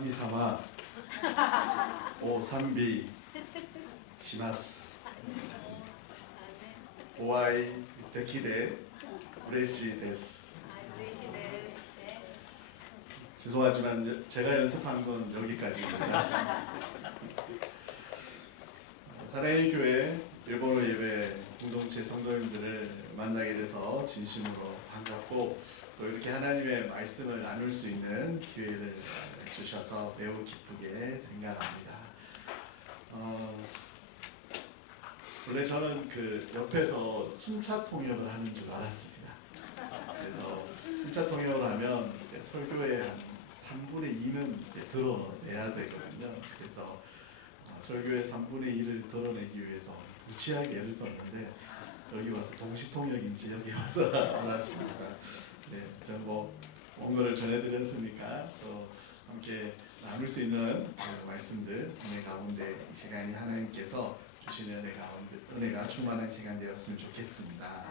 神様お賛美します。お会いできて嬉しいです。죄송하지만 제가 연습한 건 여기까지입니다. 사랑의 교회 일본어 예배 공동체 성도님들을 만나게 돼서 진심으로 반갑고, 또 이렇게 하나님의 말씀을 나눌 수 있는 기회를 주셔서 매우 기쁘게 생각합니다. 원래 저는 그 옆에서 순차 통역을 하는 줄 알았습니다. 그래서 순차 통역을 하면 설교의 한 3분의 2는 드러내야 되거든요. 그래서 설교의 3분의 2를 드러내기 위해서 무지하게 애를 썼는데, 여기 와서 동시 통역인지 여기 와서 알았습니다. 네, 저는 온 거를 전해드렸으니까 또 함께 나눌 수 있는 말씀들 은혜 가운데 이 시간이 하나님께서 주시는 은혜 가운데 은혜가 충만한 시간 되었으면 좋겠습니다.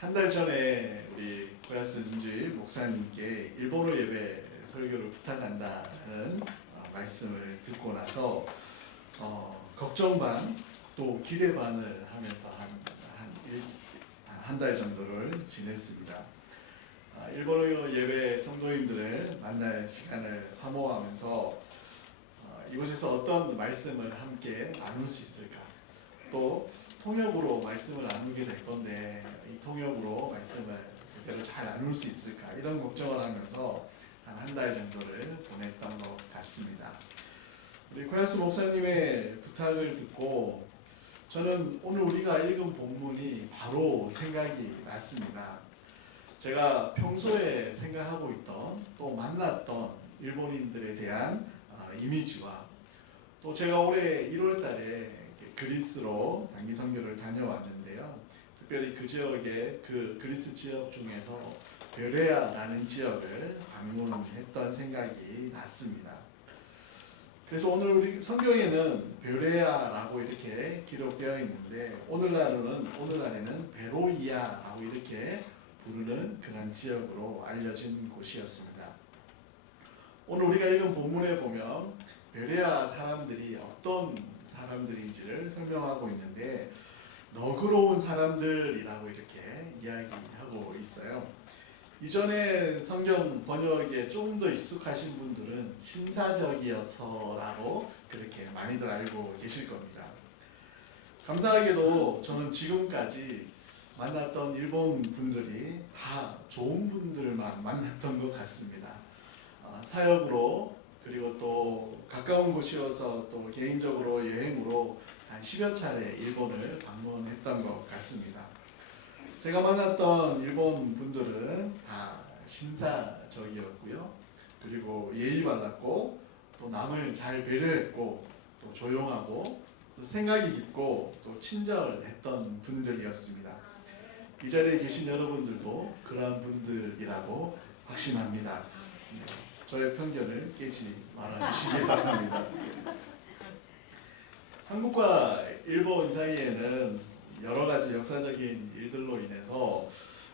한 달 전에 우리 고야스 진주일 목사님께 일본어 예배 설교를 부탁한다는 말씀을 듣고 나서 걱정 반 또 기대 반을 하면서 한 달 정도를 지냈습니다. 일본어 예배 성도님들을 만날 시간을 사모하면서 이곳에서 어떤 말씀을 함께 나눌 수 있을까, 또 통역으로 말씀을 나누게 될 건데 이 통역으로 말씀을 제대로 잘 나눌 수 있을까, 이런 걱정을 하면서 한 달 정도를 보냈던 것 같습니다. 우리 고야스 목사님의 부탁을 듣고 저는 오늘 우리가 읽은 본문이 바로 생각이 났습니다. 제가 평소에 생각하고 있던, 또 만났던 일본인들에 대한 이미지와, 또 제가 올해 1월 달에 그리스로 단기 선교를 다녀왔는데요. 특별히 그 지역의 그 그리스 지역 중에서 베레아라는 지역을 방문했던 생각이 났습니다. 그래서 오늘 우리 성경에는 베레아라고 이렇게 기록되어 있는데, 오늘날에는 베로이아라고 이렇게 부르는 그런 지역으로 알려진 곳이었습니다. 오늘 우리가 읽은 본문에 보면 베레아 사람들이 어떤 사람들인지를 설명하고 있는데, 너그러운 사람들이라고 이렇게 이야기하고 있어요. 이전에 성경 번역에 조금 더 익숙하신 분들은 신사적이어서라고 그렇게 많이들 알고 계실 겁니다. 감사하게도 저는 지금까지 만났던 일본 분들이 다 좋은 분들만 만났던 것 같습니다. 사역으로, 그리고 또 가까운 곳이어서 또 개인적으로 여행으로 한 10여 차례 일본을 방문했던 것 같습니다. 제가 만났던 일본 분들은 다 신사적이었고요. 그리고 예의 발랐고, 또 남을 잘 배려했고, 또 조용하고, 또 생각이 깊고, 또 친절했던 분들이었습니다. 이 자리에 계신 여러분들도 그러한 분들이라고 확신합니다. 저의 편견을 깨지 말아주시기 바랍니다. 한국과 일본 사이에는 여러 가지 역사적인 일들로 인해서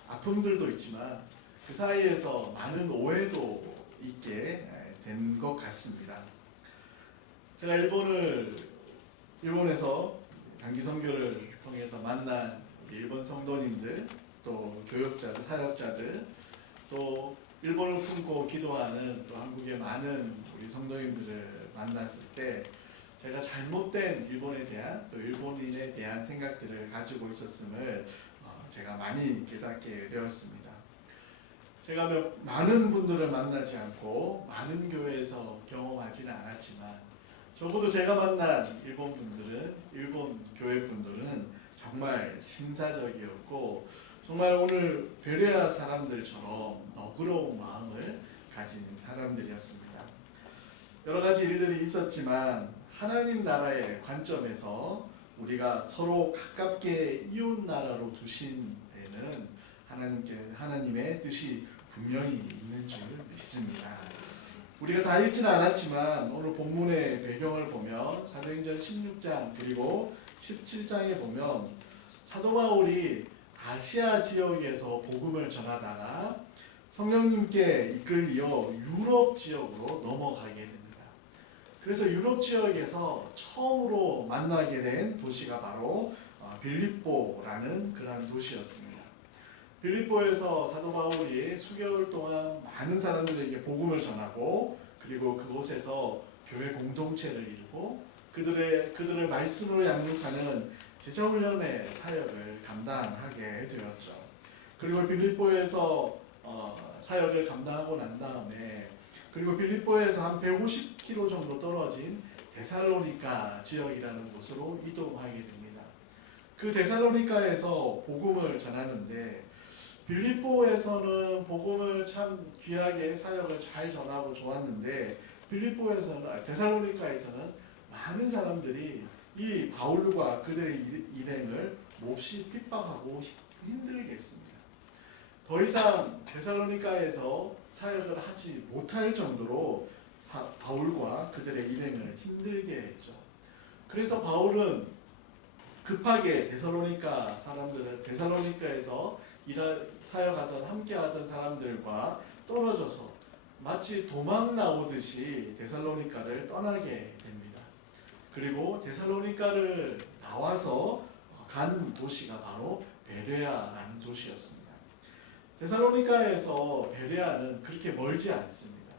아픔들도 있지만 그 사이에서 많은 오해도 있게 된 것 같습니다. 제가 일본에서 단기 선교를 통해서 만난 일본 성도님들, 또 교역자들, 사역자들, 또 일본을 품고 기도하는 또 한국의 많은 우리 성도님들을 만났을 때 제가 잘못된 일본에 대한, 또 일본인에 대한 생각들을 가지고 있었음을 제가 많이 깨닫게 되었습니다. 제가 많은 분들을 만나지 않고 많은 교회에서 경험하지는 않았지만, 적어도 제가 만난 일본 교회 분들은 정말 신사적이었고, 정말 오늘 베레아 사람들처럼 너그러운 마음을 가진 사람들이었습니다. 여러 가지 일들이 있었지만 하나님 나라의 관점에서 우리가 서로 가깝게 이웃 나라로 두신 데는 하나님의 뜻이 분명히 있는 줄 믿습니다. 우리가 다 읽지는 않았지만 오늘 본문의 배경을 보면 사도행전 16장 그리고 17장에 보면 사도 바울이 아시아 지역에서 복음을 전하다가 성령님께 이끌려 유럽 지역으로 넘어가게 됩니다. 그래서 유럽 지역에서 처음으로 만나게 된 도시가 바로 빌립보라는 그러한 도시였습니다. 빌립보에서 사도 바울이 수개월 동안 많은 사람들에게 복음을 전하고 그리고 그곳에서 교회 공동체를 이루고 그들을 말씀으로 양육하는 제자훈련의 사역을 감당하게 되었죠. 그리고 빌립보에서 사역을 감당하고 난 다음에 그리고 빌립보에서 한 150km 정도 떨어진 데살로니가 지역이라는 곳으로 이동하게 됩니다. 그 데살로니가에서 복음을 전하는데 빌립보에서는 복음을 참 귀하게 사역을 잘 전하고 좋았는데 데살로니가에서는 많은 사람들이 이 바울과 그들의 일행을 몹시 핍박하고 힘들게 했습니다. 더 이상 데살로니가에서 사역을 하지 못할 정도로 바울과 그들의 일행을 힘들게 했죠. 그래서 바울은 급하게 데살로니가에서 사역하던 함께하던 사람들과 떨어져서 마치 도망 나오듯이 데살로니가를 떠나게 됩니다. 그리고 데살로니가를 나와서 간 도시가 바로 베레아라는 도시였습니다. 데살로니가에서 베레아는 그렇게 멀지 않습니다.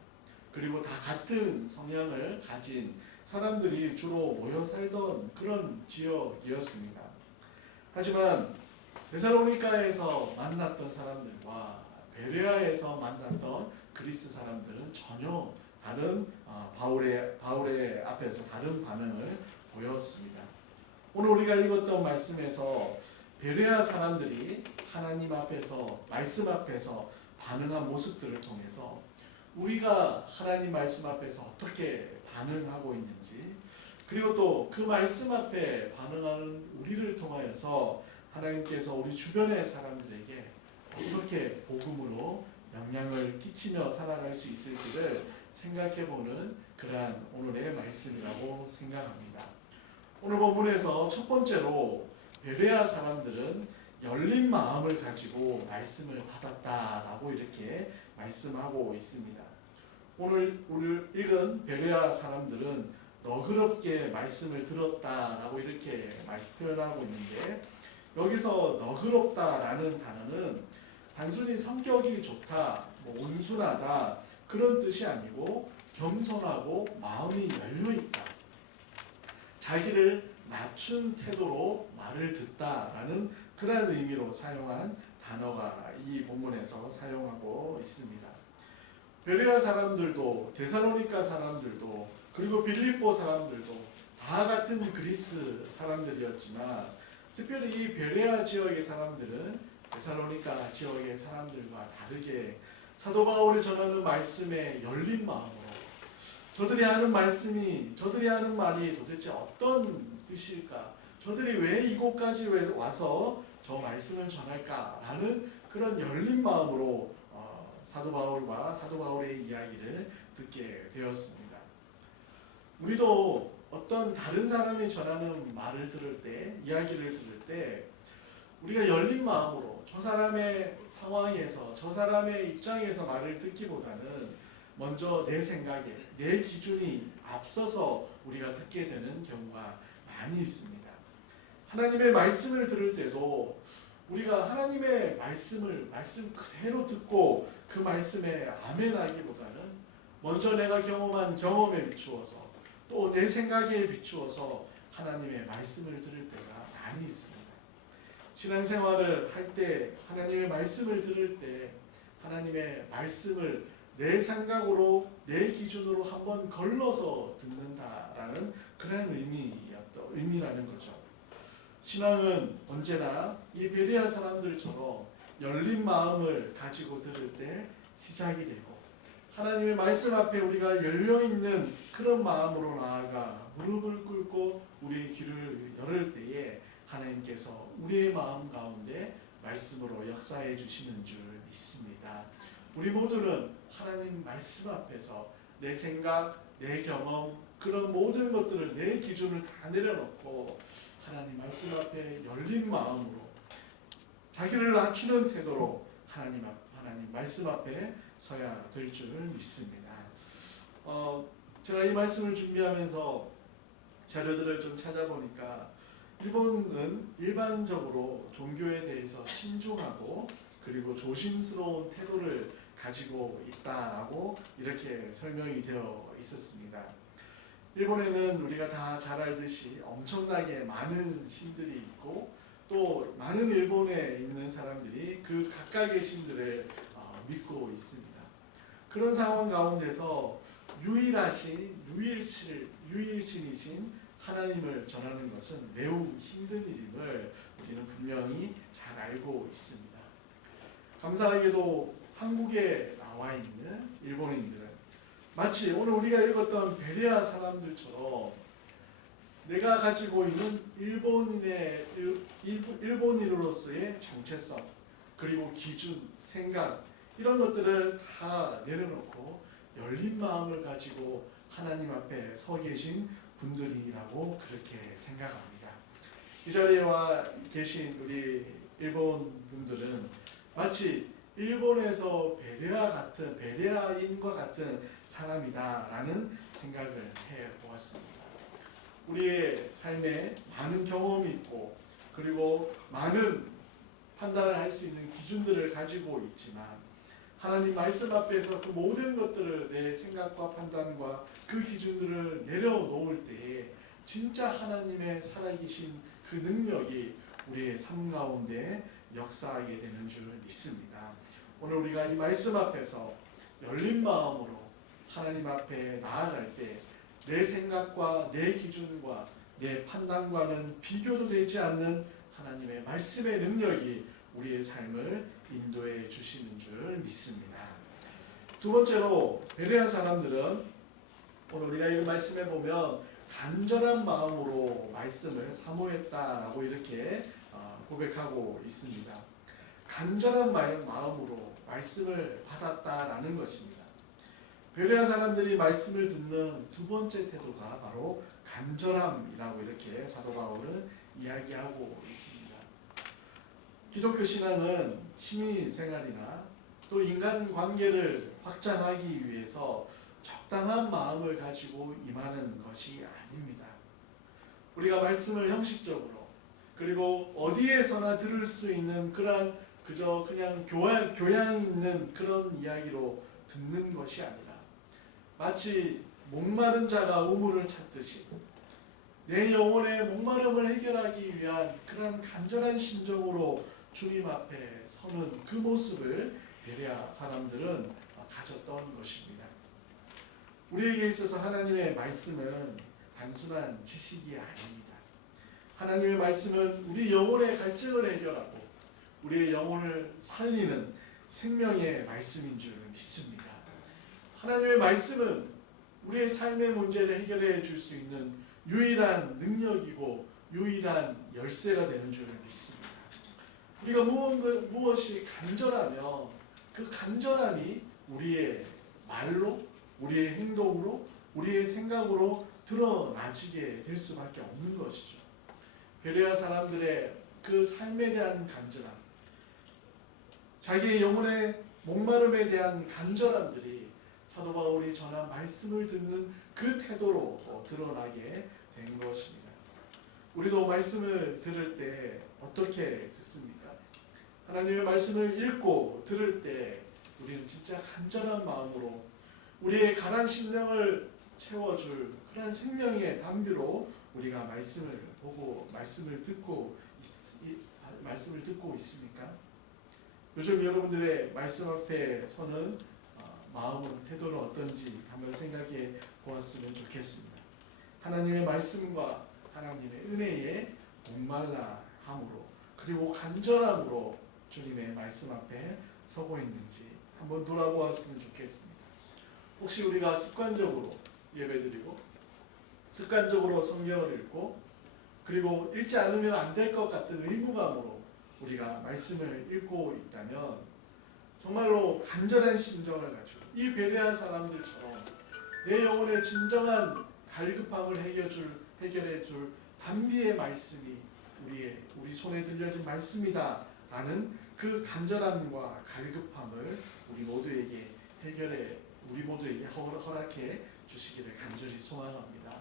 그리고 다 같은 성향을 가진 사람들이 주로 모여 살던 그런 지역이었습니다. 하지만 데살로니가에서 만났던 사람들과 베레아에서 만났던 그리스 사람들은 전혀 다른 바울의 앞에서 다른 반응을 보였습니다. 오늘 우리가 읽었던 말씀에서 베레아 사람들이 하나님 앞에서 말씀 앞에서 반응한 모습들을 통해서 우리가 하나님 말씀 앞에서 어떻게 반응하고 있는지 그리고 또 그 말씀 앞에 반응하는 우리를 통하여서 하나님께서 우리 주변의 사람들에게 어떻게 복음으로 영향을 끼치며 살아갈 수 있을지를 생각해보는 그러한 오늘의 말씀이라고 생각합니다. 오늘 본문에서 첫 번째로 베레아 사람들은 열린 마음을 가지고 말씀을 받았다라고 이렇게 말씀하고 있습니다. 오늘 읽은 베레아 사람들은 너그럽게 말씀을 들었다라고 이렇게 표현하고 있는데 여기서 너그럽다라는 단어는 단순히 성격이 좋다, 온순하다 그런 뜻이 아니고 겸손하고 마음이 열려있다. 자기를 낮춘 태도로 말을 듣다라는 그런 의미로 사용한 단어가 이 본문에서 사용하고 있습니다. 베레아 사람들도 데살로니가 사람들도 그리고 빌립보 사람들도 다 같은 그리스 사람들이었지만 특별히 이 베레아 지역의 사람들은 데살로니가 지역의 사람들과 다르게 사도 바울이 전하는 말씀에 열린 마음으로 저들이 하는 말이 도대체 어떤 뜻일까? 저들이 왜 이곳까지 와서 저 말씀을 전할까라는 그런 열린 마음으로 사도 바울의 이야기를 듣게 되었습니다. 우리도 어떤 다른 사람이 전하는 말을 들을 때, 이야기를 들을 때 우리가 열린 마음으로 저 사람의 상황에서 저 사람의 입장에서 말을 듣기보다는 먼저 내 생각에 내 기준이 앞서서 우리가 듣게 되는 경우가 많이 있습니다. 하나님의 말씀을 들을 때도 우리가 하나님의 말씀 그대로 듣고 그 말씀에 아멘하기보다는 먼저 내가 경험한 경험에 비추어서 또 내 생각에 비추어서 하나님의 말씀을 들을 때가 많이 있습니다. 신앙생활을 할 때 하나님의 말씀을 들을 때 하나님의 말씀을 내 생각으로 내 기준으로 한번 걸러서 듣는다라는 그런 의미라는 거죠. 신앙은 언제나 이 베레아 사람들처럼 열린 마음을 가지고 들을 때 시작이 되고 하나님의 말씀 앞에 우리가 열려있는 그런 마음으로 나아가 무릎을 꿇고 우리의 귀를 열을 때에 하나님께서 우리의 마음 가운데 말씀으로 역사해 주시는 줄 믿습니다. 우리 모두는 하나님 말씀 앞에서 내 생각, 내 경험 그런 모든 것들을 내 기준을 다 내려놓고 하나님 말씀 앞에 열린 마음으로 자기를 낮추는 태도로 하나님 하나님 말씀 앞에 서야 될 줄 믿습니다. 제가 이 말씀을 준비하면서 자료들을 좀 찾아보니까 일본은 일반적으로 종교에 대해서 신중하고 그리고 조심스러운 태도를 가지고 있다라고 이렇게 설명이 되어 있었습니다. 일본에는 우리가 다 잘 알듯이 엄청나게 많은 신들이 있고 또 많은 일본에 있는 사람들이 그 각각의 신들을 믿고 있습니다. 그런 상황 가운데서 유일신이신 하나님을 전하는 것은 매우 힘든 일임을 우리는 분명히 잘 알고 있습니다. 감사하게도 한국에 나와 있는 일본인들은 마치 오늘 우리가 읽었던 베레아 사람들처럼 내가 가지고 있는 일본인으로서의 정체성 그리고 기준, 생각 이런 것들을 다 내려놓고 열린 마음을 가지고 하나님 앞에 서 계신 분들이라고 그렇게 생각합니다. 이 자리에 와 계신 우리 일본 분들은 마치 일본에서 베레아인과 같은 사람이다라는 생각을 해보았습니다. 우리의 삶에 많은 경험이 있고 그리고 많은 판단을 할 수 있는 기준들을 가지고 있지만 하나님 말씀 앞에서 그 모든 것들을 내 생각과 판단과 그 기준들을 내려놓을 때에 진짜 하나님의 살아계신 그 능력이 우리의 삶 가운데 역사하게 되는 줄 믿습니다. 오늘 우리가 이 말씀 앞에서 열린 마음으로 하나님 앞에 나아갈 때 내 생각과 내 기준과 내 판단과는 비교도 되지 않는 하나님의 말씀의 능력이 우리의 삶을 인도해 주시는 줄 믿습니다. 두 번째로 베레아 사람들은 오늘 우리가 이 말씀에 보면 간절한 마음으로 말씀을 사모했다라고 이렇게 고백하고 있습니다. 간절한 마음으로 말씀을 받았다라는 것입니다. 베레아 사람들이 말씀을 듣는 두 번째 태도가 바로 간절함이라고 이렇게 사도 바울은 이야기하고 있습니다. 기독교 신앙은 취미 생활이나 또 인간 관계를 확장하기 위해서 적당한 마음을 가지고 임하는 것이 아닙니다. 우리가 말씀을 형식적으로 그리고 어디에서나 들을 수 있는 그런 그냥 교양 있는 그런 이야기로 듣는 것이 아니라 마치 목마른 자가 우물을 찾듯이 내 영혼의 목마름을 해결하기 위한 그런 간절한 심정으로 주님 앞에 서는 그 모습을 베레아 사람들은 가졌던 것입니다. 우리에게 있어서 하나님의 말씀은 단순한 지식이 아닙니다. 하나님의 말씀은 우리 영혼의 갈증을 해결하고 우리의 영혼을 살리는 생명의 말씀인 줄 믿습니다. 하나님의 말씀은 우리의 삶의 문제를 해결해 줄 수 있는 유일한 능력이고 유일한 열쇠가 되는 줄 믿습니다. 우리가 무엇이 간절하며 그 간절함이 우리의 말로, 우리의 행동으로, 우리의 생각으로 드러나지게 될 수밖에 없는 것이죠. 베레아 사람들의 그 삶에 대한 간절함, 자기의 영혼의 목마름에 대한 간절함들이 사도 바울이 전한 말씀을 듣는 그 태도로 드러나게 된 것입니다. 우리도 말씀을 들을 때 어떻게 듣습니까? 하나님의 말씀을 읽고 들을 때 우리는 진짜 간절한 마음으로 우리의 가난 심령을 채워줄 그런 생명의 담비로 우리가 말씀을 보고 말씀을 듣고 있습니까? 요즘 여러분들의 말씀 앞에 서는 마음은 태도는 어떤지 한번 생각해 보았으면 좋겠습니다. 하나님의 말씀과 하나님의 은혜에 목말라 함으로 그리고 간절함으로 주님의 말씀 앞에 서고 있는지 한번 돌아보았으면 좋겠습니다. 혹시 우리가 습관적으로 예배드리고 습관적으로 성경을 읽고 그리고 읽지 않으면 안 될 것 같은 의무감으로 우리가 말씀을 읽고 있다면 정말로 간절한 심정을 가지고 이 베레아 사람들처럼 내 영혼의 진정한 갈급함을 해결해 줄 단비의 말씀이 우리 손에 들려진 말씀이다 라는 그 간절함과 갈급함을 우리 모두에게 허락해 주시기를 간절히 소망합니다.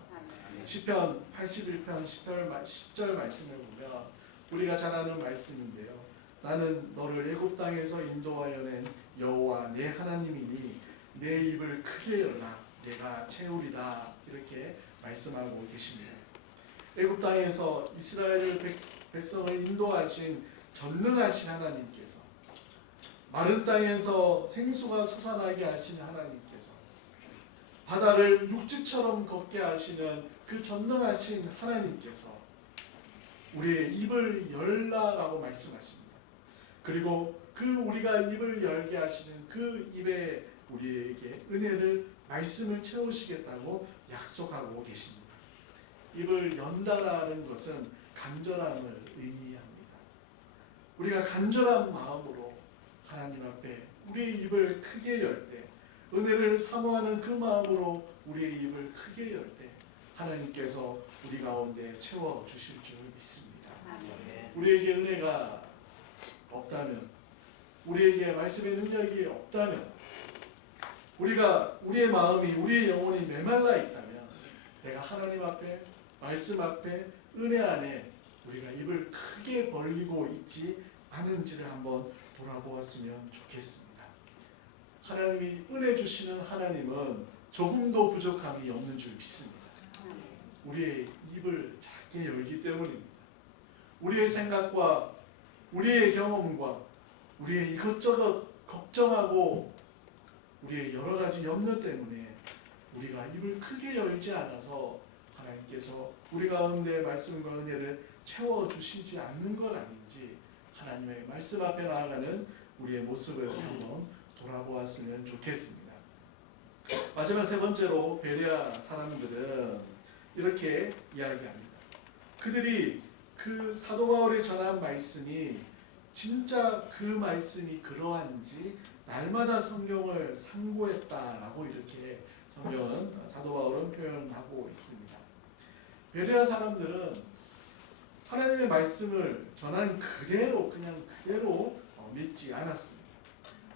시편 81편 10절 말씀을 보면 우리가 잘 아는 말씀인데요. 나는 너를 애굽 땅에서 인도하여 낸 여호와 내 하나님이니 내 입을 크게 열라 내가 채우리라 이렇게 말씀하고 계십니다. 애굽 땅에서 이스라엘 백성을 인도하신 전능하신 하나님께서, 마른 땅에서 생수가 솟아나게 하신 하나님께서, 바다를 육지처럼 걷게 하시는 그 전능하신 하나님께서 우리의 입을 열라라고 말씀하십니다. 그리고 그 우리가 입을 열게 하시는 그 입에 우리에게 은혜를 말씀을 채우시겠다고 약속하고 계십니다. 입을 연다라는 것은 간절함을 의미합니다. 우리가 간절한 마음으로 하나님 앞에 우리의 입을 크게 열 때, 은혜를 사모하는 그 마음으로 우리의 입을 크게 열 때 하나님께서 우리 가운데 채워주실 줄 믿습니다. 우리에게 은혜가 없다면, 우리에게 말씀의 능력이 없다면, 우리의 마음이, 우리의 영혼이 메말라 있다면 내가 하나님 앞에, 말씀 앞에, 은혜 안에 우리가 입을 크게 벌리고 있지 않은지를 한번 돌아보았으면 좋겠습니다. 하나님이 은혜 주시는 하나님은 조금도 부족함이 없는 줄 믿습니다. 우리의 입을 작게 열기 때문입니다. 우리의 생각과 우리의 경험과 우리의 이것저것 걱정하고 우리의 여러 가지 염려 때문에 우리가 입을 크게 열지 않아서 하나님께서 우리 가운데 말씀과 은혜를 채워주시지 않는 건 아닌지 하나님의 말씀 앞에 나아가는 우리의 모습을 한번 돌아보았으면 좋겠습니다. 마지막 세 번째로 베레아 사람들은 이렇게 이야기합니다. 그들이 그 사도 바울이 전한 말씀이 진짜 그 말씀이 그러한지 날마다 성경을 상고했다라고 이렇게 성경은, 사도 바울은 표현하고 있습니다. 베레아 사람들은 하나님의 말씀을 전한 그대로 믿지 않았습니다.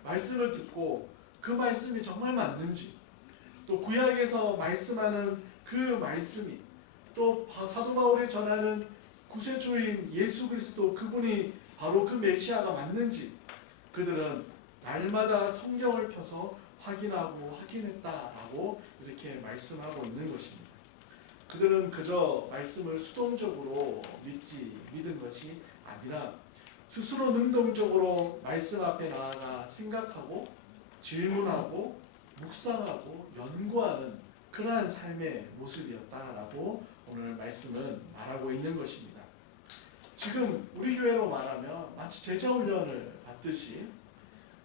말씀을 듣고 그 말씀이 정말 맞는지, 또 구약에서 말씀하는 그 말씀이, 또 사도 바울이 전하는 구세주인 예수 그리스도 그분이 바로 그 메시아가 맞는지 그들은 날마다 성경을 펴서 확인했다라고 이렇게 말씀하고 있는 것입니다. 그들은 그저 말씀을 수동적으로 믿은 것이 아니라 스스로 능동적으로 말씀 앞에 나아가 생각하고 질문하고 묵상하고 연구하는 그러한 삶의 모습이었다라고 오늘 말씀은 말하고 있는 것입니다. 지금 우리 교회로 말하면 마치 제자훈련을 받듯이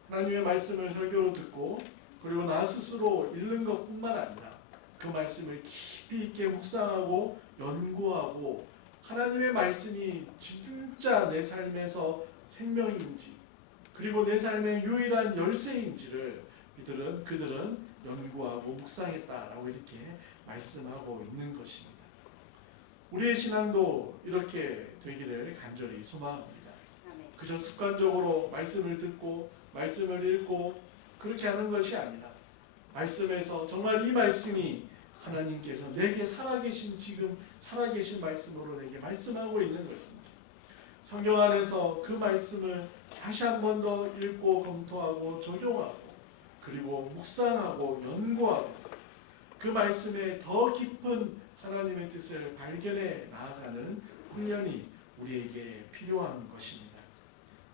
하나님의 말씀을 설교로 듣고 그리고 나 스스로 읽는 것뿐만 아니라 그 말씀을 깊이 있게 묵상하고 연구하고 하나님의 말씀이 진짜 내 삶에서 생명인지 그리고 내 삶의 유일한 열쇠인지를 그들은 연구하고 묵상했다라고 이렇게 말씀하고 있는 것입니다. 우리의 신앙도 이렇게 되기를 간절히 소망합니다. 그저 습관적으로 말씀을 듣고 말씀을 읽고 그렇게 하는 것이 아니라 말씀에서 정말 이 말씀이 하나님께서 내게 지금 살아계신 말씀으로 내게 말씀하고 있는 것인지, 성경 안에서 그 말씀을 다시 한 번 더 읽고 검토하고 적용하고 그리고 묵상하고 연구하고 그 말씀에 더 깊은 하나님의 뜻을 발견해 나아가는 훈련이 우리에게 필요한 것입니다.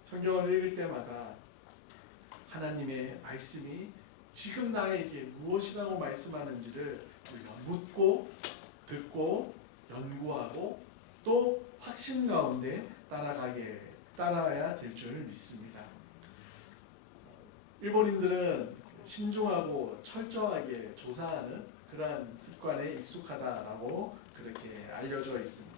성경을 읽을 때마다 하나님의 말씀이 지금 나에게 무엇이라고 말씀하는지를 우리가 묻고 듣고 연구하고 또 확신 가운데 따라야 될 줄 믿습니다. 일본인들은 신중하고 철저하게 조사하는 그러한 습관에 익숙하다라고 그렇게 알려져 있습니다.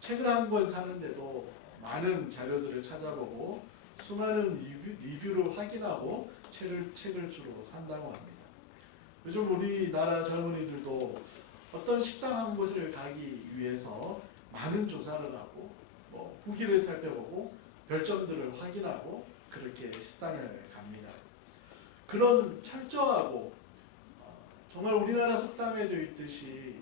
책을 한 권 사는데도 많은 자료들을 찾아보고 수많은 리뷰를 확인하고 책을 주로 산다고 합니다. 요즘 우리나라 젊은이들도 어떤 식당 한 곳을 가기 위해서 많은 조사를 하고 후기를 살펴보고 별점들을 확인하고 그렇게 식당을 갑니다. 그런 철저하고 정말 우리나라 속담에 되어 있듯이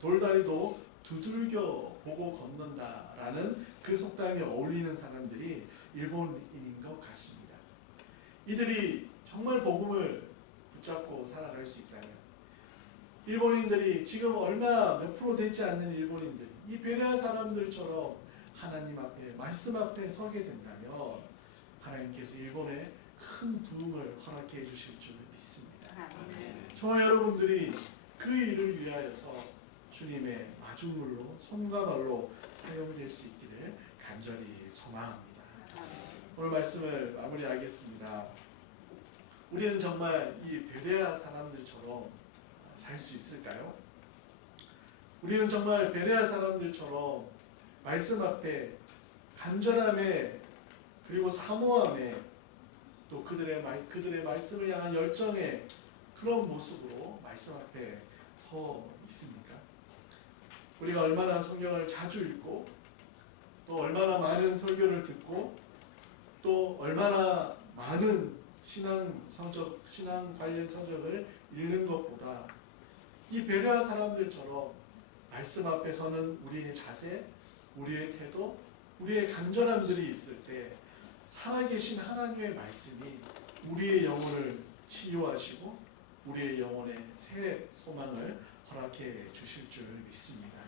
돌다리도 두들겨 보고 걷는다라는 그 속담이 어울리는 사람들이 일본인인 것 같습니다. 이들이 정말 복음을 붙잡고 살아갈 수 있다면, 일본인들이 지금 얼마 몇 프로 되지 않는 일본인들이 이 베레아 사람들처럼 하나님 앞에 말씀 앞에 서게 된다면 하나님께서 일본에 큰 부흥을 허락해 주실 줄 믿습니다. 저와 여러분들이 그 일을 위하여서 주님의 마중물로 손과 발로 사용될 수 있기를 간절히 소망합니다. 오늘 말씀을 마무리하겠습니다. 우리는 정말 이 베레아 사람들처럼 살 수 있을까요? 우리는 정말 베레아 사람들처럼 말씀 앞에 간절함에 그리고 사모함에 또 그들의 말씀을 향한 열정의 그런 모습으로 말씀 앞에 서 있습니까? 우리가 얼마나 성경을 자주 읽고 또 얼마나 많은 설교를 듣고 또 얼마나 많은 신앙 관련 서적을 읽는 것보다 이 베레아 사람들처럼 말씀 앞에 서는 우리의 자세, 우리의 태도, 우리의 간절함들이 있을 때 살아계신 하나님의 말씀이 우리의 영혼을 치유하시고 우리의 영혼에 새 소망을 허락해 주실 줄 믿습니다.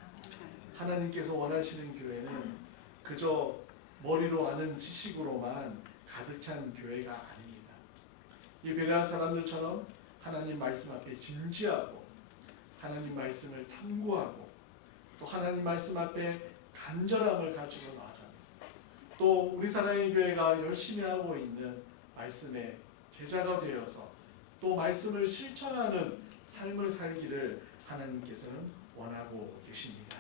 하나님께서 원하시는 교회는 그저 머리로 아는 지식으로만 가득 찬 교회가 아닙니다. 이 베레아 사람들처럼 하나님 말씀 앞에 진지하고 하나님 말씀을 탐구하고 또 하나님 말씀 앞에 간절함을 가지고 나아가는, 또 우리 사랑의 교회가 열심히 하고 있는 말씀의 제자가 되어서 또 말씀을 실천하는 삶을 살기를 하나님께서는 원하고 계십니다.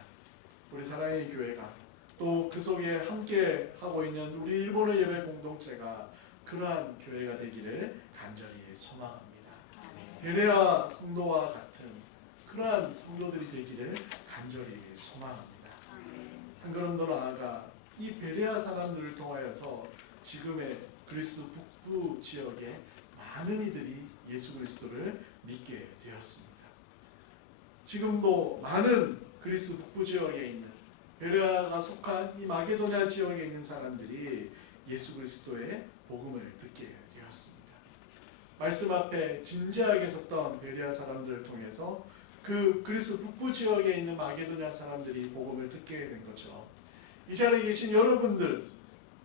우리 사랑의 교회가 또 그 속에 함께 하고 있는 우리 일본의 예배 공동체가 그러한 교회가 되기를 간절히 소망합니다. 베레아 성도와 같은 그러한 성도들이 되기를 간절히 소망합니다. 한 걸음 더 나아가 이 베레아 사람들을 통하여서 지금의 그리스 북부 지역에 많은 이들이 예수 그리스도를 믿게 되었습니다. 지금도 많은 그리스 북부 지역에 있는 베레아가 속한 이 마게도냐 지역에 있는 사람들이 예수 그리스도의 복음을 듣게 되었습니다. 말씀 앞에 진지하게 섰던 베레아 사람들을 통해서 그 그리스 북부 지역에 있는 마게도냐 사람들이 복음을 듣게 된 거죠. 이 자리에 계신 여러분들,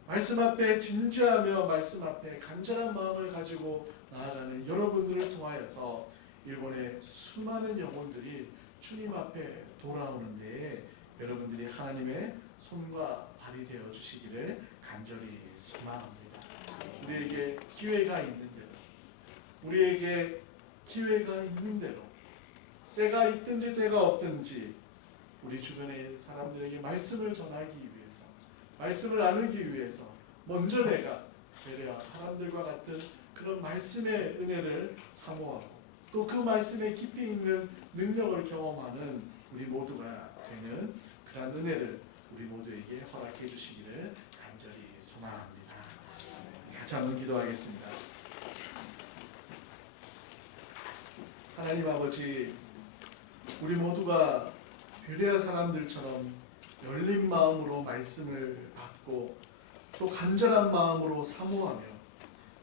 말씀 앞에 진지하며 말씀 앞에 간절한 마음을 가지고 나아가는 여러분들을 통하여서 일본의 수많은 영혼들이 주님 앞에 돌아오는 데에 여러분들이 하나님의 손과 발이 되어 주시기를 간절히 소망합니다. 우리에게 기회가 있는 대로, 우리에게 기회가 있는 대로, 때가 있든지 때가 없든지 우리 주변의 사람들에게 말씀을 전하기 위해서, 말씀을 나누기 위해서 먼저 내가 베레아 사람들과 같은 그런 말씀의 은혜를 사모하고 또 그 말씀에 깊이 있는 능력을 경험하는 우리 모두가 되는 그런 은혜를 우리 모두에게 허락해 주시기를 간절히 소망합니다. 같이 한번 기도하겠습니다. 하나님 아버지, 우리 모두가 베레아 사람들처럼 열린 마음으로 말씀을 받고 또 간절한 마음으로 사모하며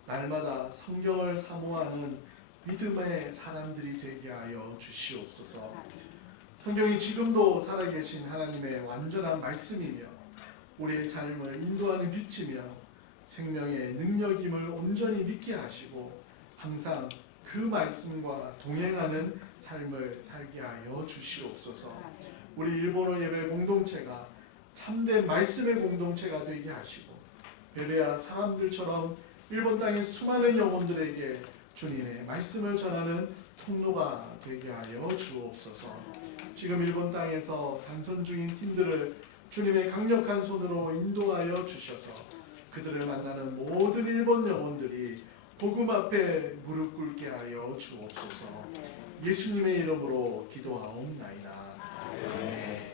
날마다 성경을 사모하는 믿음의 사람들이 되게 하여 주시옵소서. 성경이 지금도 살아계신 하나님의 완전한 말씀이며 우리의 삶을 인도하는 빛이며 생명의 능력임을 온전히 믿게 하시고 항상 그 말씀과 동행하는 삶을 살게 하여 주시옵소서. 우리 일본어 예배 공동체가 참된 말씀의 공동체가 되게 하시고 베레아 사람들처럼 일본 땅의 수많은 영혼들에게 주님의 말씀을 전하는 통로가 되게 하여 주옵소서. 지금 일본 땅에서 단선 중인 팀들을 주님의 강력한 손으로 인도하여 주셔서 그들을 만나는 모든 일본 영혼들이 복음 앞에 무릎 꿇게 하여 주옵소서. 예수님의 이름으로 기도하옵나이다. 아멘.